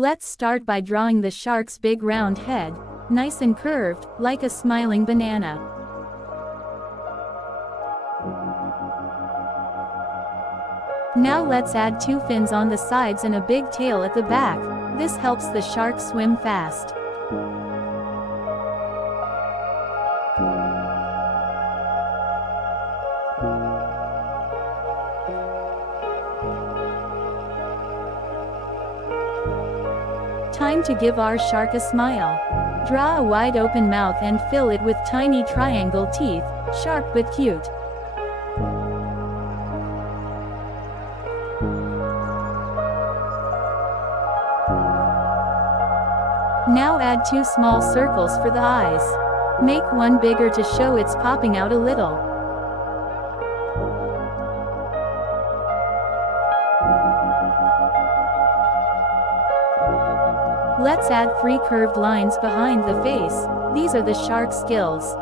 Let's start by drawing the shark's big round head, nice and curved, like a smiling banana. Now let's add 2 fins on the sides and a big tail at the back. This helps the shark swim fast. Time to give our shark a smile. Draw a wide open mouth and fill it with tiny triangle teeth, sharp but cute. Now add 2 small circles for the eyes. Make one bigger to show it's popping out a little. Let's add 3 curved lines behind the face. These are the shark's gills.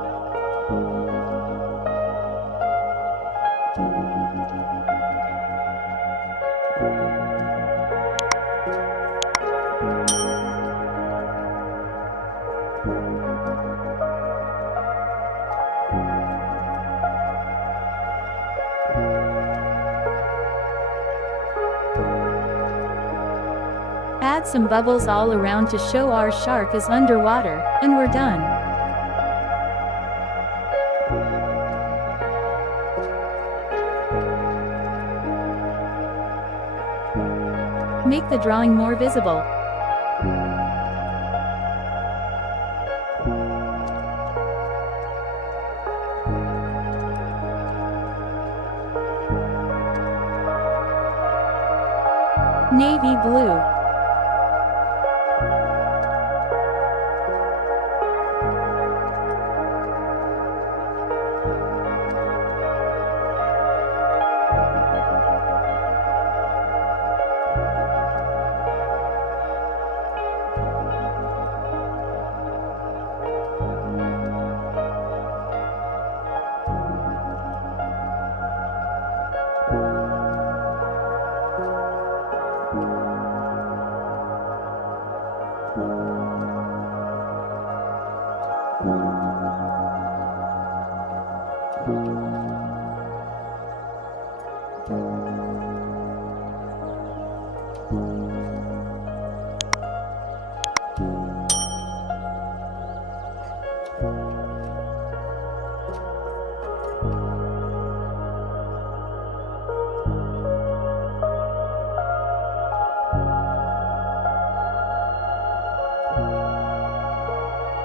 Add some bubbles all around to show our shark is underwater, and we're done. Make the drawing more visible. Navy blue. Thank you.